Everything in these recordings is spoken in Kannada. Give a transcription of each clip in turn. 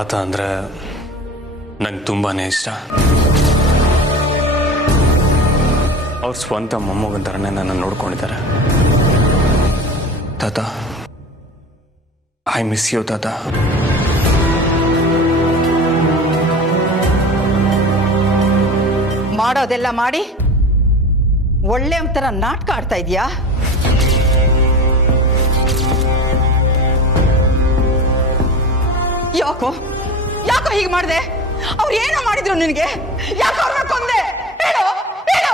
ತಾತ ಅಂದರೆ ನಂಗೆ ತುಂಬಾ ಇಷ್ಟ. ಅವ್ರ ಸ್ವಂತ ಮೊಮ್ಮಗನ ಥರನೇ ನನ್ನ ನೋಡ್ಕೊಂಡಿದ್ದಾರೆ. ತಾತ, ಐ ಮಿಸ್ ಯು ತಾತ. ಮಾಡೋದೆಲ್ಲ ಮಾಡಿ ಒಳ್ಳೆ ಒಂಥರ ನಾಟಕ ಆಡ್ತಾ ಇದೀಯಾ? ಯಾಕೋ ಯಾಕೋ ಹೀಗೆ ಮಾಡಿದೆ? ಅವ್ರು ಏನೋ ಮಾಡಿದ್ರು ನಿನಗೆ? ಯಾಕೋ ಅವ್ರನ್ನ ಕೊಂದೆ? ಹೇಳು ಹೇಳು.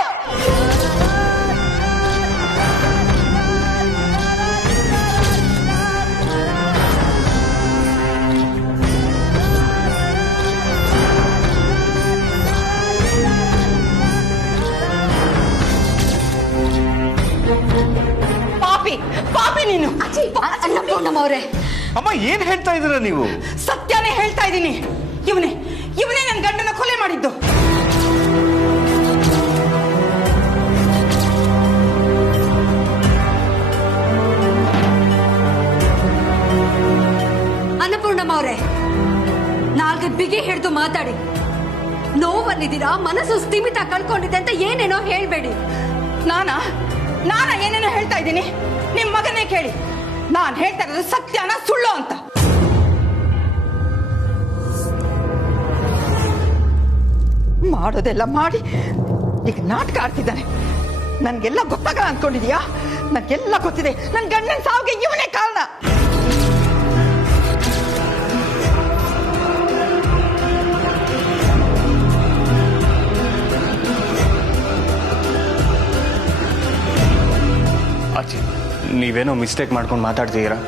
ಪಾಪಿ ಪಾಪಿ ನೀನು. ಅನ್ನಪೂರ್ಣಮ್ಮವ್ರೆ, ಅಮ್ಮ ಏನ್ ಹೇಳ್ತಾ ಇದ್ದೀರಾ ನೀವು? ಸತ್ಯನೇ ಹೇಳ್ತಾ ಇದ್ದೀನಿ. ಇವನೇ ನನ್ನ ಗಂಡನ ಕೊಲೆ ಮಾಡಿದ್ದು. ಅನ್ನಪೂರ್ಣಮ್ಮವ್ರೆ, ನಾಲ್ಕು ಬಿಗಿ ಹಿಡಿದು ಮಾತಾಡಿ. ನೋವಲ್ಲಿದ್ದೀರಾ, ಮನಸ್ಸು ಸ್ಥಿಮಿತ ಕಳ್ಕೊಂಡಿದೆ ಅಂತ ಏನೇನೋ ಹೇಳ್ಬೇಡಿ. ನಾನಾ ಏನೇನೋ ಹೇಳ್ತಾ ಇದ್ದೀನಿ? ನಿಮ್ ಮಗನೇ ಕೇಳಿ. ನಾನ್ ಹೇಳ್ತಾ ಇರೋದು ಸತ್ಯನ ಸುಳ್ಳು ಅಂತ. ಮಾಡೋದೆಲ್ಲ ಮಾಡಿ ಈಗ ನಾಟಕ ಆಡ್ತಿದ್ದಾನೆ. ನನ್ಗೆಲ್ಲ ಗೊತ್ತಾಗಲ್ಲ ಅನ್ಕೊಂಡಿದ್ಯಾ? ನನ್ಗೆಲ್ಲ ಗೊತ್ತಿದೆ. ನನ್ ಗಂಡನ ಸಾವಿಗೆ ಇವನೇ ಕಾರಣ. ಅಜ್ಜಿ, ನೀವೇನೋ ಮಿಸ್ಟೇಕ್ ಮಾಡ್ಕೊಂಡು ಮಾತಾಡ್ತಿದ್ದೀರಾ.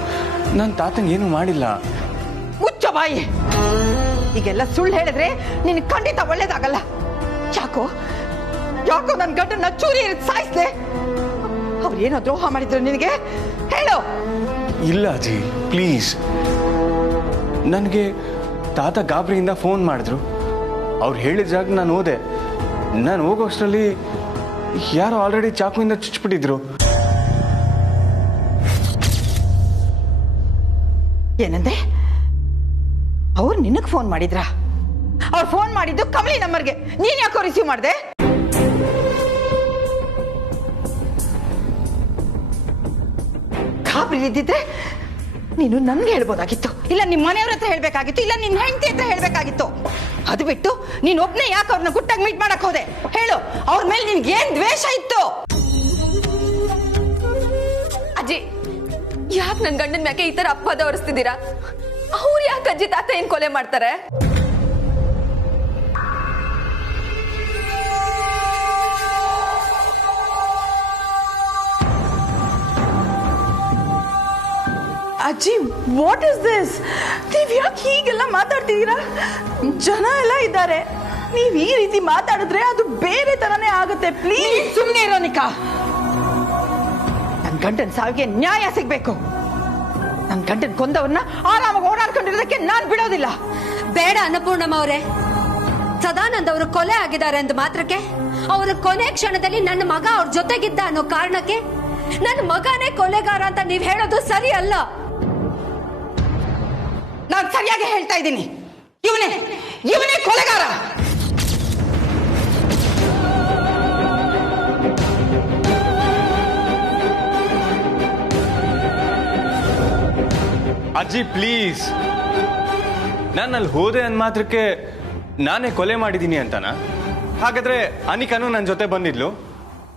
ನನ್ನ ತಾತನ ಏನು ಮಾಡಿಲ್ಲ. ಮುಚ್ಚ ಬಾಯಿ. ಈಗೆಲ್ಲ ಸುಳ್ಳು ಹೇಳಿದ್ರೆ ನಿನ್ ಖಂಡಿತ ಒಳ್ಳೇದಾಗಲ್ಲ. ಯಾಕೋ ನನ್ ಗಂಡನ್ನ ಚೂರಿ ಸಾಯಿಸ್ದೆ? ಅವ್ರೇನೋ ದ್ರೋಹ ಮಾಡಿದ್ರು ನಿನಗೆ? ಹೇಳು. ಇಲ್ಲ ಅಜ್ಜಿ, ಪ್ಲೀಸ್. ನನಗೆ ತಾತ ಗಾಬರಿಯಿಂದ ಫೋನ್ ಮಾಡಿದ್ರು. ಅವ್ರು ಹೇಳಿದ ಜಾಗ ನಾನು ಹೋದೆ. ನಾನು ಹೋಗೋಷ್ಟರಲ್ಲಿ ಯಾರೋ ಆಲ್ರೆಡಿ ಚಾಕುವಿಂದ ಚುಚ್ಚಿಬಿಟ್ಟಿದ್ರು. ಏನಂದೆ? ಅವ್ರು ನಿನಗ್ ಫೋನ್ ಮಾಡಿದ್ರಾ? ಅವ್ರು ಫೋನ್ ಮಾಡಿದ್ದು ಕಮಲಿ ನಂಬರ್ಗೆ. ನೀನ್ ಯಾಕೋ ರಿಸೀವ್ ಮಾಡಿದೆ? ಗಾಬರಿ ಇದ್ದಿದ್ರೆ ನೀನು ನನ್ಗೆ ಹೇಳ್ಬೋದಾಗಿತ್ತು, ಇಲ್ಲ ನಿಮ್ಮ ಮನೆಯವ್ರ ಹತ್ರ ಹೇಳ್ಬೇಕಾಗಿತ್ತು, ಇಲ್ಲ ನಿನ್ನ ಹೆಂಡತಿ ಹತ್ರ ಹೇಳ್ಬೇಕಾಗಿತ್ತು. ಅದು ಬಿಟ್ಟು ನೀನ್ ಒಬ್ನೇ ಯಾಕೆ ಅವ್ರನ್ನ ಗುಟ್ಟಾಗಿ ಮೀಟ್ ಮಾಡಕ್ ಹೋದೆ? ಹೇಳು. ಅವ್ರ ಮೇಲೆ ನಿನ್ಗೆ ಏನ್ ದ್ವೇಷ ಇತ್ತು? ಅಜ್ಜಿ, ಯಾಕೆ ನನ್ ಗಂಡನ ಮ್ಯಾಕೆ ಈ ತರ ಅಪವಾದ ಹೊರಿಸ್ತಿದ್ದೀರಾ? ಅವ್ರು ಯಾಕೆ ಅಜ್ಜಿ ತಾತ ಏನ್ ಕೊಲೆ ಮಾಡ್ತಾರೆ? ಅಜ್ಜಿ, ವಾಟ್ ಇಸ್ ದಿಸ್? ನೀವ್ ಯಾಕೆ ಹೀಗೆಲ್ಲ ಮಾತಾಡ್ತಿದ್ದೀರಾ? ಜನ ಎಲ್ಲ ಇದ್ದಾರೆ. ನೀವ್ ಈ ರೀತಿ ಮಾತಾಡಿದ್ರೆ ಅದು ಬೇರೆ ತರನೇ ಆಗುತ್ತೆ. ಪ್ಲೀಸ್ ಸುಮ್ಮನೆ ಇರೋ ನಿಕಾ. ನನ್ ಗಂಡನ ಸಾವಿಗೆ ನ್ಯಾಯ ಸಿಗ್ಬೇಕು. ನನ್ ಗಂಡನ್ ಕೊಂದವನ್ನ ಆರಾಮಾಗಿ ಓಡಾಡ್ಕೊಂಡಿರೋದಕ್ಕೆ ನಾನ್ ಬಿಡೋದಿಲ್ಲ. ಬೇಡ ಅನ್ನಪೂರ್ಣಮ್ಮವ್ರೆ. ಸದಾನಂದ್ ಅವರು ಕೊಲೆ ಆಗಿದ್ದಾರೆ ಅಂದ ಮಾತ್ರಕ್ಕೆ, ಅವರ ಕೊನೆ ಕ್ಷಣದಲ್ಲಿ ನನ್ನ ಮಗ ಅವ್ರ ಜೊತೆಗಿದ್ದ ಅನ್ನೋ ಕಾರಣಕ್ಕೆ ನನ್ನ ಮಗನೇ ಕೊಲೆಗಾರ ಅಂತ ನೀವ್ ಹೇಳೋದು ಸರಿ ಅಲ್ಲ. ನಾನ್ ಸರಿಯಾಗಿ ಹೇಳ್ತಾ ಇದ್ದೀನಿ. ಇವನೇ ಕೊಲೆಗಾರ. ಅಜ್ಜಿ ಪ್ಲೀಸ್. ನಾನು ಅಲ್ಲಿ ಹೋದೆ ಅಂದ ಮಾತ್ರಕ್ಕೆ ನಾನೇ ಕೊಲೆ ಮಾಡಿದ್ದೀನಿ ಅಂತನಾ? ಹಾಗಾದ್ರೆ ಅನಿಕಾನು ನನ್ನ ಜೊತೆ ಬಂದಿದ್ಲು,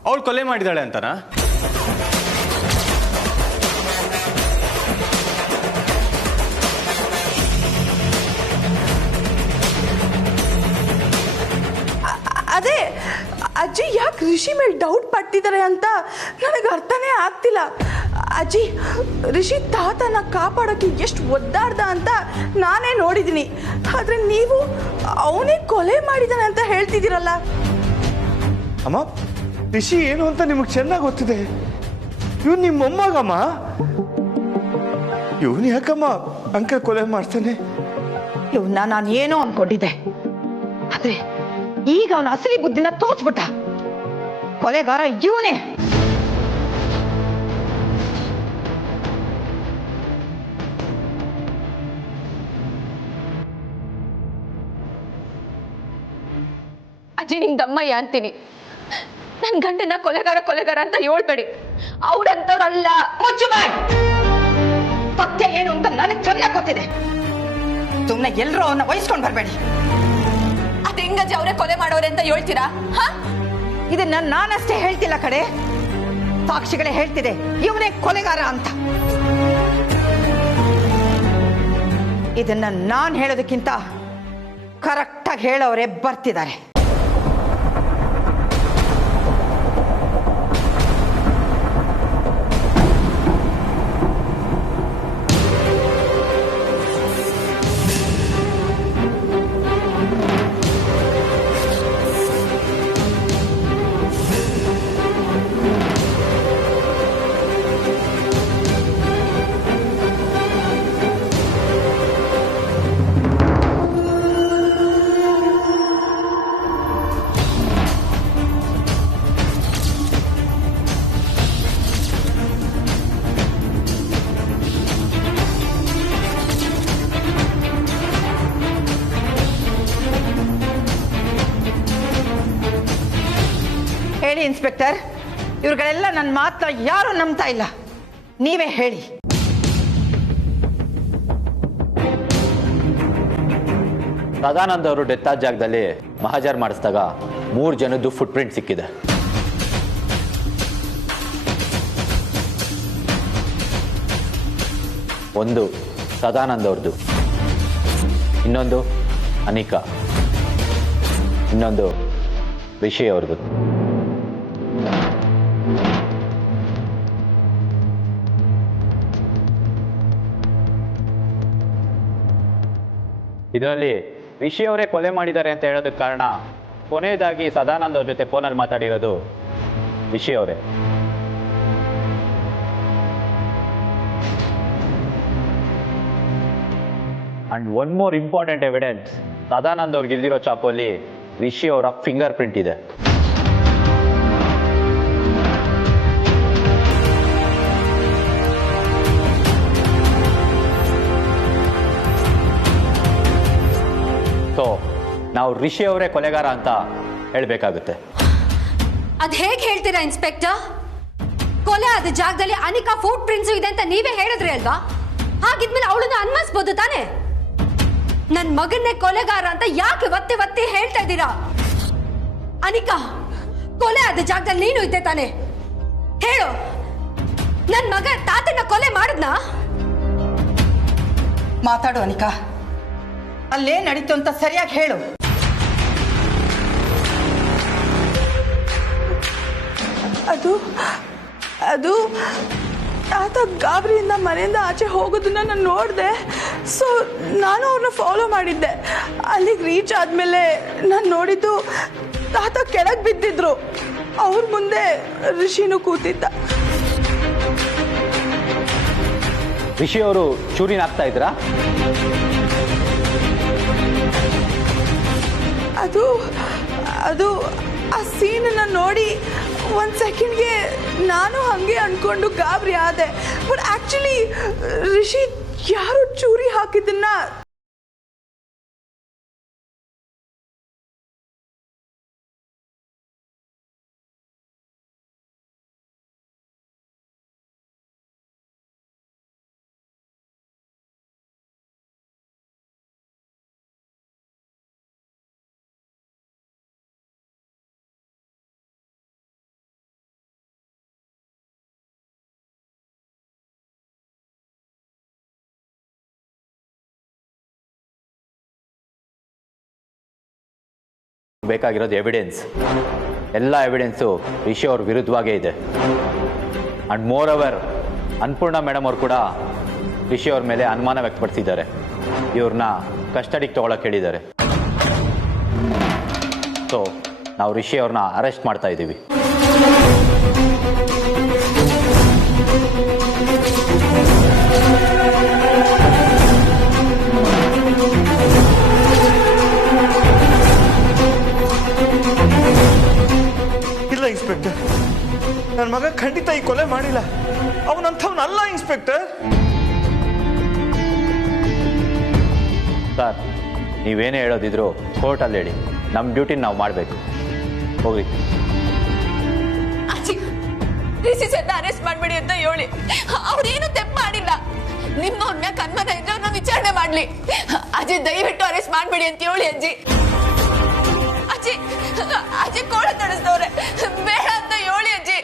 ಅವಳು ಕೊಲೆ ಮಾಡಿದಾಳೆ ಅಂತನಾ? ಅದೇ ಅಜ್ಜಿ ಯಾಕೆ ರಿಷಿ ಮೇಲೆ ಡೌಟ್ ಪಡ್ತಿದ್ದಾರೆ ಅಂತ ನನಗೆ ಅರ್ಥನೇ ಆಗ್ತಿಲ್ಲ. ಅಜ್ಜಿ, ರಿಷಿ ತಾತನ ಕಾಪಾಡೋಕ್ಕೆ ಎಷ್ಟು ಒದ್ದಾಡ್ದ ಅಂತ ನಾನೇ ನೋಡಿದ್ದೀನಿ. ಆದ್ರೆ ನೀವು ಅವನೇ ಕೊಲೆ ಮಾಡಿದಾನೆ ಅಂತ ಹೇಳ್ತಿದ್ದೀರಲ್ಲ. ಅಮ್ಮ, ರಿಷಿ ಏನು ಅಂತ ನಿಮಗೆ ಚೆನ್ನಾಗಿ ಗೊತ್ತಿದೆ. ಇವ್ನು ನಿಮ್ಮ ಮೊಮ್ಮಗಮ್ಮ. ಇವನು ಯಾಕಮ್ಮ ಅಂಕಲ್ ಕೊಲೆ ಮಾಡ್ತಾನೆ? ಇವನ್ನ ನಾನು ಏನೋ ಅನ್ಕೊಂಡಿದ್ದೆ, ಆದ್ರೆ ಈಗ ಅವನ ಅಸಲಿ ಬುದ್ಧಿನ ತೋರ್ಸ್ಬಿಟ್ಟ. ಕೊಲೆಗಾರ ಇವನೇ. ಅಜ್ಜಿ ನಿಂಗೆ ದಮ್ಮಯ್ಯ ಅಂತೀನಿ. ನನ್ನ ಗಂಡನ ಕೊಲೆಗಾರ ಅಂತ ಹೇಳ್ಬೇಡಿ. ಅವ್ರಂತವ್ರಲ್ಲ. ಮುಚ್ಚು ಬಾಯ್. ಸತ್ಯ ಏನು ಅಂತ ನನಗೆ ಚೆನ್ನಾಗಿ ಗೊತ್ತಿದೆ. ಸುಮ್ಮನೆ ಎಲ್ಲರೂ ಅವನ್ನ ವಹಿಸ್ಕೊಂಡು ಬರಬೇಡಿ. ಅದ್ ಹೆಂಗಜ್ಜಿ ಅವರೇ ಕೊಲೆ ಮಾಡೋರೆ ಅಂತ ಹೇಳ್ತೀರಾ? ಇದನ್ನ ನಾನಷ್ಟೇ ಹೇಳ್ತಿಲ್ಲ ಕಡೆ, ಸಾಕ್ಷಿಗಳೇ ಹೇಳ್ತಿದೆ ಇವನೇ ಕೊಲೆಗಾರ ಅಂತ. ಇದನ್ನ ನಾನ್ ಹೇಳೋದಕ್ಕಿಂತ ಕರೆಕ್ಟಾಗಿ ಹೇಳೋರೆ ಬರ್ತಿದ್ದಾರೆ. ಹೇಳಿ ಇನ್ಸ್ಪೆಕ್ಟರ್, ಇವ್ರುಗಳೆಲ್ಲ ನನ್ನ ಮಾತನ್ನ ಯಾರು ನಂಬ್ತಾ ಇಲ್ಲ, ನೀವೇ ಹೇಳಿ. ಸದಾನಂದ್ ಅವರು ಡೆತ್ ಆದ ಜಾಗದಲ್ಲಿ ಮಹಾಜರ್ ಮಾಡಿಸಿದಾಗ 3 ಜನದ್ದು ಫುಟ್ ಪ್ರಿಂಟ್ ಸಿಕ್ಕಿದೆ. ಒಂದು ಸದಾನಂದ್ ಅವ್ರದ್ದು, ಇನ್ನೊಂದು ಅನಿಕಾ, ಇನ್ನೊಂದು ರಿಷಿ ಅವ್ರದ್ದು. ಇದರಲ್ಲಿ ರಿಷಿ ಅವರೇ ಕೊಲೆ ಮಾಡಿದ್ದಾರೆ ಅಂತ ಹೇಳೋದಕ್ಕೆ ಕಾರಣ, ಕೊನೆಯದಾಗಿ ಸದಾನಂದ್ ಅವ್ರ ಜೊತೆ ಫೋನಲ್ಲಿ ಮಾತಾಡಿರೋದು ರಿಷಿ ಅವರೇ. And one more important evidence, Sadanand ಅವ್ರಿಗೆ ಇಲ್ದಿರೋ ಚಾಪಲ್ಲಿ ರಿಷಿ ಅವರ ಫಿಂಗರ್ ಪ್ರಿಂಟ್ ಇದೆ. ಸೊ ನಾವು ರಿಷಿ ಅವರೇ ಕೊಲೆಗಾರ ಅಂತ ಹೇಳಬೇಕಾಗುತ್ತೆ. ಅದ್ ಹೇಗೆ ಹೇಳ್ತೀರಾ ಇನ್ಸ್ಪೆಕ್ಟರ್? ಕೊಲೆ ಆದ ಜಾಗದಲ್ಲಿ ಅನಿಕಾ ಫುಟ್ ಪ್ರಿಂಟ್ಸ್ ಇದೆ ಅಂತ ನೀವೇ ಹೇಳಿದ್ರಿ ಅಲ್ವಾ? ಹಾಗಿದ್ಮೇಲೆ ಅವಳನ್ನ ಅನ್ವಯಿಸ್ಬೋದು ತಾನೆ? ನನ್ ಮಗನ್ನೇ ಕೊಲೆಗಾರ ಅಂತ ಯಾಕೆ ಒತ್ತಿ ಒತ್ತಿ ಹೇಳ್ತಾ ಇದ್ದೀರಾ? ಅನಿಕಾ, ಕೊಲೆ ಆದ ಜಾಗದಲ್ಲಿ ನೀನು ಇದ್ದೆ ತಾನೆ? ಹೇಳು, ನನ್ ಮಗ ತಾತನ ಕೊಲೆ ಮಾಡಿದ್ನಾ? ಮಾತಾಡು ಅನಿಕಾ, ಅಲ್ಲೇ ನಡೀತು ಅಂತ ಸರಿಯಾಗಿ ಹೇಳು. ಅದು ತಾತ ಗಾಬರಿಯಿಂದ ಮನೆಯಿಂದ ಆಚೆ ಹೋಗೋದನ್ನ ನಾನು ನೋಡಿದೆ. ಸೊ ನಾನು ಅವ್ರನ್ನ ಫಾಲೋ ಮಾಡಿದ್ದೆ. ಅಲ್ಲಿಗೆ ರೀಚ್ ಆದಮೇಲೆ ನಾನು ನೋಡಿದ್ದು ತಾತ ಕೆಳಗೆ ಬಿದ್ದಿದ್ರು. ಅವ್ರ ಮುಂದೆ ರಿಷಿನೂ ಕೂತಿದ್ದ. ರಿಷಿ ಅವರು ಚೂರಿನ ಹಾಕ್ತಾ ಇದ್ರಾ? ಅದು ಆ ಸೀನನ್ನ ನೋಡಿ 1 ಸೆಕೆಂಡ್ಗೆ ನಾನು ಹಂಗೆ ಅನ್ಕೊಂಡು ಗಾಬರಿ ಆದೆ. ಬಟ್ ಆಕ್ಚುಲಿ ರಿಷಿ ಯಾರು ಚೂರಿ ಹಾಕಿದ್ದನ್ನ ಬೇಕಾಗಿರೋದು ಎವಿಡೆನ್ಸ್. ಎಲ್ಲ ಎವಿಡೆನ್ಸು ರಿಷಿ ಅವ್ರ ವಿರುದ್ಧವಾಗೇ ಇದೆ. And more over, Annapurna madam ಅವರು ಕೂಡ ರಿಷಿ ಅವ್ರ ಮೇಲೆ ಅನುಮಾನ ವ್ಯಕ್ತಪಡಿಸಿದ್ದಾರೆ. ಇವ್ರನ್ನ ಕಸ್ಟಡಿಗೆ ತಗೊಳಕ್ಕೆ ಹೇಳಿದ್ದಾರೆ. ಸೊ ನಾವು ರಿಷಿ ಅವ್ರನ್ನ ಅರೆಸ್ಟ್ ಮಾಡ್ತಾ ಇದ್ದೀವಿ. ಇಲ್ಲ ಇನ್ಸ್ಪೆಕ್ಟರ್, ನನ್ನ ಮಗ ಖಂಡಿತ ಈ ಕೊಲೆ ಮಾಡಿಲ್ಲ. ಅವನಂಥವನಲ್ಲ ಇನ್ಸ್ಪೆಕ್ಟರ್. ಸರ್, ನೀವೇನೇ ಹೇಳೋದಿದ್ರು ಕೋರ್ಟಲ್ಲಿ ಹೇಳಿ. ನಮ್ಮ ಡ್ಯೂಟಿನ ನಾವು ಮಾಡಬೇಕು. ಹೋಗ್ರಿ. ಅಜ್ಜಿ ರಿಷಿ ಸರ್ನ ಅರೆಸ್ಟ್ ಮಾಡ್ಬೇಡಿ ಅಂತ ಹೇಳಿ, ಅವ್ರೇನು ತಪ್ಪು ಮಾಡಿಲ್ಲ. ನಿಮ್ಮವ್ರ ಮ್ಯಾಗ ಅನುಮಾನ ಇದ್ರೆ ಅವ್ರನ್ನ ವಿಚಾರಣೆ ಮಾಡ್ಲಿ. ಅಜ್ಜಿ ದಯವಿಟ್ಟು ಅರೆಸ್ಟ್ ಮಾಡ್ಬೇಡಿ ಅಂತ ಹೇಳಿ ಅಜ್ಜಿ. ಅಜ್ಜಿ ಅಜ್ಜಿ ಕೋಳ ತಡಿಸ್ತವ್ರೆ, ಬೇಡ ಅಂತ ಹೇಳಿ ಅಜ್ಜಿ.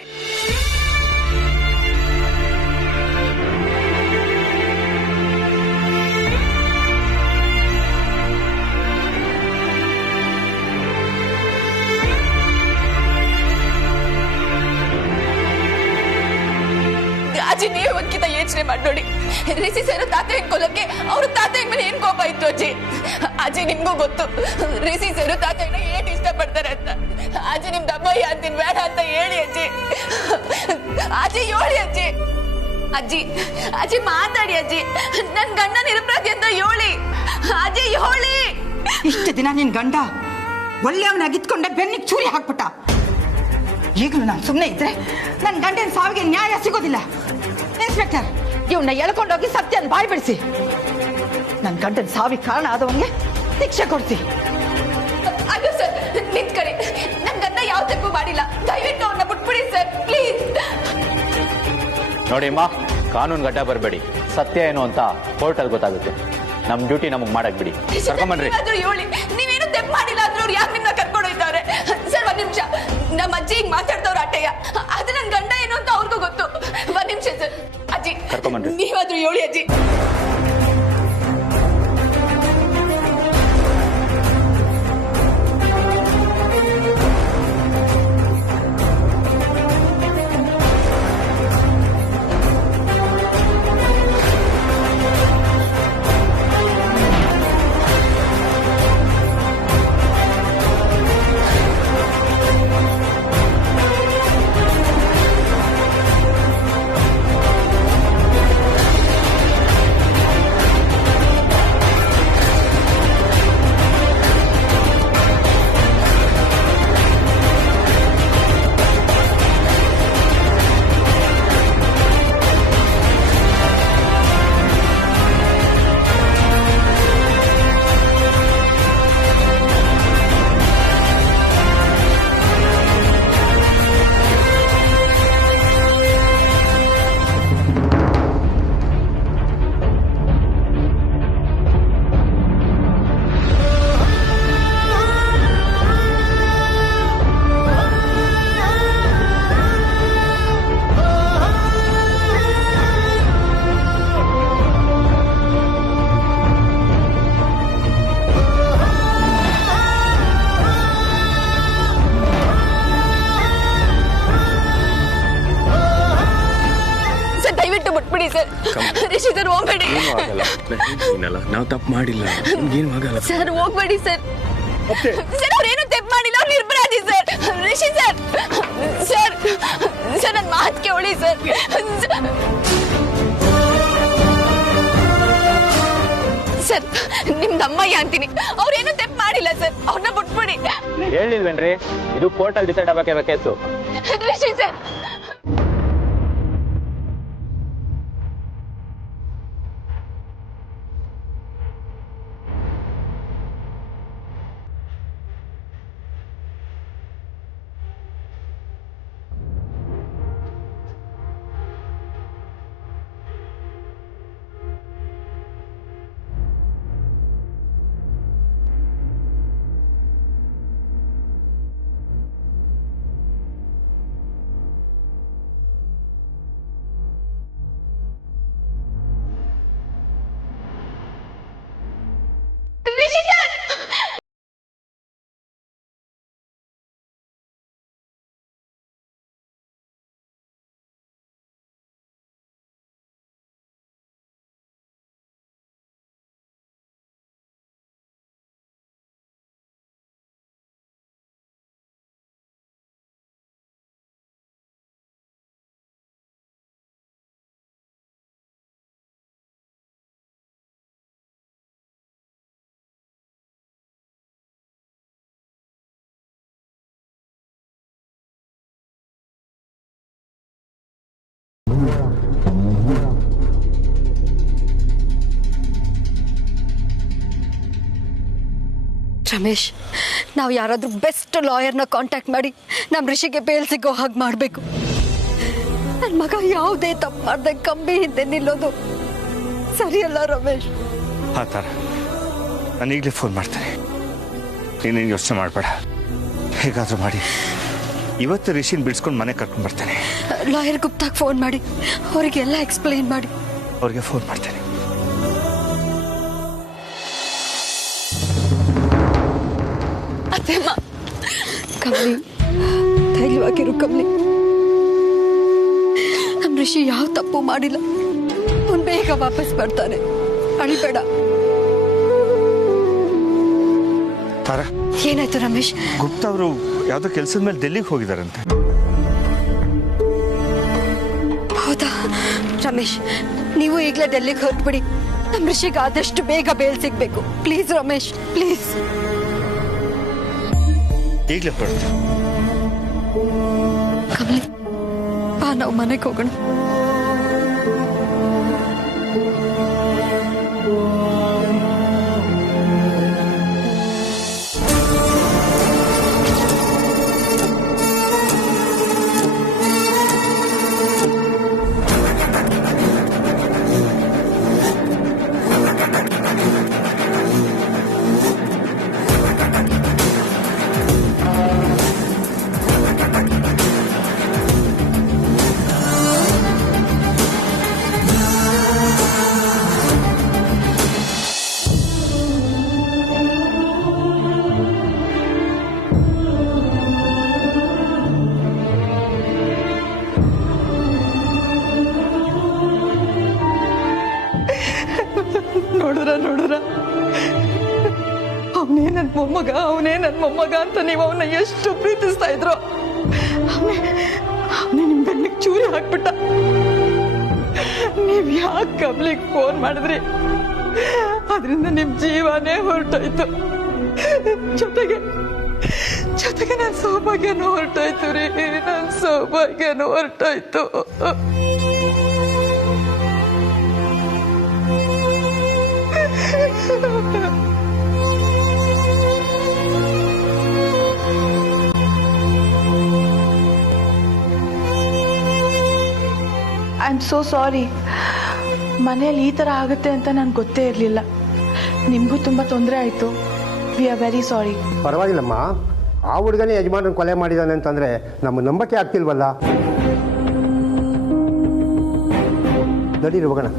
ಅಜ್ಜಿ ನೀವು ಒಂದ್ಕಿಂತ ಯೋಚನೆ ಮಾಡಿ ನೋಡಿ. ರಿಷಿ ಸರ್ ತಾತ ಕೊಲ್ಲಕ್ಕೆ ಅವ್ರ ತಾತ ಮೇಲೆ ಏನ್ ಕೋಪ ಇತ್ತು ಅಜ್ಜಿ. ಅಜ್ಜಿ ನಿಮ್ಗೂ ಗೊತ್ತು ರಿಷಿ ಸರ್ ತಾತನ ಏಟ್ ಇಷ್ಟ ಪಡ್ತಾರೆ ಅಂತ. ಅಜ್ಜಿ ನಿಮ್ ದಮ್ಮಯ್ಯ ಅಂತೀನಿ, ಬೇಡ ಅಂತ ಹೇಳಿ ಅಜ್ಜಿ. ಅಜ್ಜಿ ಹೇಳಿ ಅಜ್ಜಿ. ಅಜ್ಜಿ ಅಜ್ಜಿ ಮಾತಾಡಿ ಅಜ್ಜಿ. ನನ್ ಗಂಡ ನಿರಪರಾಧಿ ಅಂತ ಹೇಳಿ ಅಜ್ಜಿ, ಹೇಳಿ. ಇಷ್ಟು ದಿನ ನಿನ್ ಗಂಡ ಒಳ್ಳೆಯವನಾಗಿತ್ಕೊಂಡೆ ಬೆನ್ನಿಗೆ ಚೂರಿ ಹಾಕ್ಬಿಟ್ಟ. ಈಗಲೂ ನಾನು ಸುಮ್ಮನೆ ಇದ್ರೆ ನನ್ನ ಗಂಡನ ಸಾವಿಗೆ ನ್ಯಾಯ ಸಿಗೋದಿಲ್ಲ. ಇನ್ಸ್ಪೆಕ್ಟರ್, ಇವನ್ನ ಎಳ್ಕೊಂಡೋಗಿ ಸತ್ಯನ ಬಾಯ್ ಬಿಡಿಸಿ. ನನ್ನ ಗಂಡನ ಸಾವಿಗೆ ಕಾರಣ ಆದವನಿಗೆ ಶಿಕ್ಷೆ ಕೊಡಿಸಿ. ಅದು ಸರ್ ನಿಂತ್ಕಡಿ, ನನ್ ಗಂಡ ಯಾವ ತಪ್ಪು ಮಾಡಿಲ್ಲ, ದಯವಿಟ್ಟು ಅವ್ರನ್ನ ಬಿಟ್ಬಿಡಿ ಸರ್, ಪ್ಲೀಸ್. ನೋಡಿ ಅಮ್ಮ, ಕಾನೂನು ಗಡ್ಡ ಬರಬೇಡಿ. ಸತ್ಯ ಏನು ಅಂತ ಕೋರ್ಟಲ್ಲಿ ಗೊತ್ತಾಗುತ್ತೆ. ನಮ್ಮ ಡ್ಯೂಟಿ ನಮಗೆ ಮಾಡಕ್ ಬಿಡಿ. ಕರ್ಕೊಂಬನ್ರಿ. ಹೇಳಿ, ನೀವೇನು ತಪ್ಪು ಮಾಡಿಲ್ಲ ಆದ್ರೂ ಅವ್ರು ಯಾಕೆ ನಿಮ್ನ ಕರ್ಕೊಂಡು ಹೋಯ್ತವ್ರೆ? ಸರ್ ಒಂದ್ ನಿಮಿಷ, ನಮ್ಮ ಅಜ್ಜಿ ಹಿಂಗ್ ಮಾತಾಡ್ತವ್ರ ಅಟ್ಟಯ್ಯ, ಅದು ನನ್ ಗಂಡ ಏನು ಅಂತ ಅವ್ರಿಗೂ ಗೊತ್ತು. ಒಂದ್ ನಿಮಿಷ ಸರ್. ಅಜ್ಜಿ ಕರ್ಕೊಂಬನ್ರಿ. ನೀವಾದ್ರೂ ಹೇಳಿ ಅಜ್ಜಿ. ರಿಷಿ ಸರ್ ಹೋಗ್ಬೇಡಿ. ನಾವು ತಪ್ಪು ಮಾಡಿಲ್ಲ, ಏನು ಆಗಲ್ಲ ಸರ್, ಹೋಗ್ಬೇಡಿ ಸರ್. ಸರ್ ಅವ್ರೇನು ತಪ್ಪು ಮಾಡಿಲ್ಲ, ಅವ್ರು ನಿರ್ಭರಾಧಿ sir. Rishi sir, sir sir ನನ್ನ ಮಾತು ಕೇಳಿ ಸರ್. ಸರ್ ನಿಮ್ದು ಅಮ್ಮಯ್ಯ ಅಂತೀನಿ, ಅವ್ರೇನು ತಪ್ಪು ಮಾಡಿಲ್ಲ ಸರ್, ಅವ್ರನ್ನ ಬಿಟ್ಬಿಡಿ. ಹೇಳಿಲ್ವೇನ್ರಿ, ಇದು ಕೋರ್ಟಲ್ಲಿ ಡಿಸೈಡ್ ಆಗಬೇಕೆ ಕೇಸು. ರಿಷಿ ಸರ್, ರಮೇಶ್, ನಾವು ಯಾರಾದರೂ ಬೆಸ್ಟ್ ಲಾಯರ್ನ ಕಾಂಟ್ಯಾಕ್ಟ್ ಮಾಡಿ ನಮ್ಮ ಋಷಿಗೆ ಬೇಲ್ ಸಿಗೋ ಹಾಗೆ ಮಾಡಬೇಕು. ನನ್ನ ಮಗ ಯಾವುದೇ ತಪ್ಪು ಮಾಡದೆ ಕಂಬಿ ಹಿಂದೆ ನಿಲ್ಲೋದು ಸರಿಯಲ್ಲ ರಮೇಶ್. ಆ ಥರ ನಾನು ಈಗಲೇ ಫೋನ್ ಮಾಡ್ತೇನೆ. ನೀನೇನು ಯೋಚನೆ ಮಾಡಬೇಡ. ಹೇಗಾದರೂ ಮಾಡಿ ಇವತ್ತು ರಿಷಿನ್ ಬಿಡಿಸ್ಕೊಂಡು ಮನೆ ಕರ್ಕೊಂಡು ಬರ್ತೇನೆ. ಲಾಯರ್ ಗುಪ್ತಾಗೆ ಫೋನ್ ಮಾಡಿ ಅವರಿಗೆಲ್ಲ ಎಕ್ಸ್ಪ್ಲೈನ್ ಮಾಡಿ. ಅವ್ರಿಗೆ ಫೋನ್ ಮಾಡ್ತೇನೆ. ಅತ್ತೆಮ್ಮ, ಕಮಲಿ, ಧೈರ್ಯವಾಗಿರು ಕಮಲಿ. ನಮ್ಮ ಋಷಿ ಯಾವ ತಪ್ಪು ಮಾಡಿಲ್ಲ. ಅವ್ನು ಬೇಗ ವಾಪಸ್ ಬರ್ತಾನೆ, ಅಳಿಬೇಡ. ತಾರಾ, ಏನಾಯ್ತು ರಮೇಶ್? ಗುಪ್ತಾ ಅವರು ಯಾವುದೋ ಕೆಲಸದ ಮೇಲೆ ಡೆಲ್ಲಿಗೆ ಹೋಗಿದಾರಂತೆ. ಹೌದಾ ರಮೇಶ್, ನೀವು ಈಗಲೇ ಡೆಲ್ಲಿಗೆ ಹೊರಟ್ಬಿಡಿ. ನಮ್ಮ ಋಷಿಗೆ ಆದಷ್ಟು ಬೇಗ ಬೇಲ್ ಸಿಗ್ಬೇಕು. Please Ramesh, please. ಈಗಲೇ ಹೊರಡ್ತೀನಿ. ಕಮಲಿ, ಬಾ ನಾವು ಮನೆಗೆ ಹೋಗೋಣ. ನೋಡ್ರ ಅವನೇ ನನ್ನ ಮೊಮ್ಮಗ ಅಂತ ನೀವು ಅವನ್ನ ಎಷ್ಟು ಪ್ರೀತಿಸ್ತಾ ಇದ್ರು. ಅವನೇ ನಿಮ್ ಬೆನ್ನಿಗೆ ಚೂರಿ ಹಾಕ್ಬಿಟ್ಟ. ನೀವ್ ಯಾಕೆ ಕಮಲಿಗೆ ಫೋನ್ ಮಾಡಿದ್ರಿ? ಅದರಿಂದ ನಿಮ್ ಜೀವನೇ ಹೊರಟೋಯ್ತು. ಜೊತೆಗೆ ನನ್ನ ಸೌಭಾಗ್ಯನೂ ಹೊರಟೋಯ್ತು ರೀ. ನನ್ನ ಸೌಭಾಗ್ಯನೂ ಹೊರಟೋಯ್ತು. I am so sorry. ಮನೇಲಿ ಈ ಥರ ಆಗುತ್ತೆ ಅಂತ ನನಗೆ ಗೊತ್ತೇ ಇರಲಿಲ್ಲ. ನಿಮಗೂ ತುಂಬ ತೊಂದರೆ ಆಯಿತು. We are very sorry. ಪರವಾಗಿಲ್ಲಮ್ಮ, ಆ ಹುಡುಗನೇ ಯಜಮಾನನ ಕೊಲೆ ಮಾಡಿದಾನೆ ಅಂತಂದರೆ ನಮಗೆ ನಂಬಕ್ಕೆ ಆಗ್ತಿಲ್ವಲ್ಲ. ನಡೀರಿ ಹೋಗೋಣ.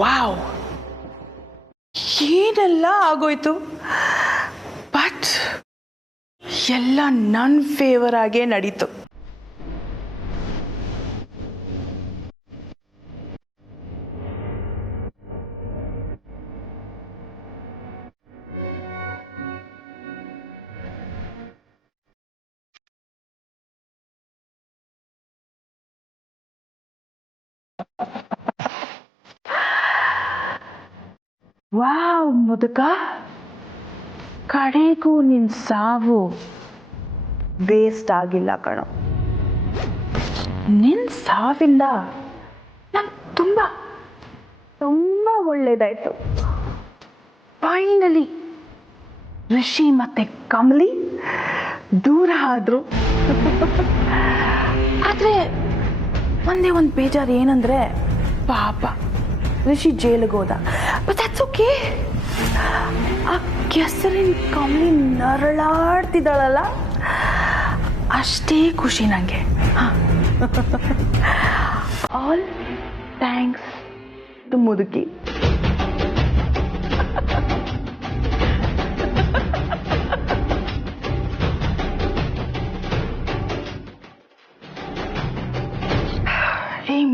ವಾವ್, ಏನೆಲ್ಲ ಆಗೋಯ್ತು. ಬಟ್ ಎಲ್ಲ ನನ್ನ ಫೇವರ್ ಆಗೇ ನಡೀತು. ವಾವ್ ಮುದುಕ, ಕಡೆಗೂ ನಿನ್ ಸಾವು ವೇಸ್ಟ್ ಆಗಿಲ್ಲ ಕಣೋ. ನಿನ್ ಸಾವಿಂದ ನಂಗೆ ತುಂಬ ಒಳ್ಳೇದಾಯ್ತು. ಫೈನಲಿ ಋಷಿ ಮತ್ತೆ ಕಮಲಿ ದೂರ ಆದ್ರು. ಆದ್ರೆ ಒಂದೇ ಒಂದು ಬೇಜಾರು ಏನಂದ್ರೆ, ಪಾಪ ಋಷಿ ಜೈಲಿಗೆ ಹೋದ. But that's okay. ಆ ಕೆಸರಿನ ಕಮಲಿ ನರಳಾಡ್ತಿದ್ದಾಳಲ್ಲ, ಅಷ್ಟೇ ಖುಷಿ ನನಗೆ. ಆಲ್ ಥ್ಯಾಂಕ್ಸ್ ಟು ಮುದುಕಿ.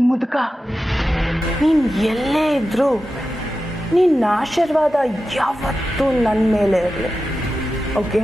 ಮುದುಕ, ನೀನ್ ಎಲ್ಲೇ ಇದ್ರು ನಿನ್ನ ಆಶೀರ್ವಾದ ಯಾವತ್ತೂ ನನ್ನ ಮೇಲೆ ಇರಲಿ. ಓಕೆ?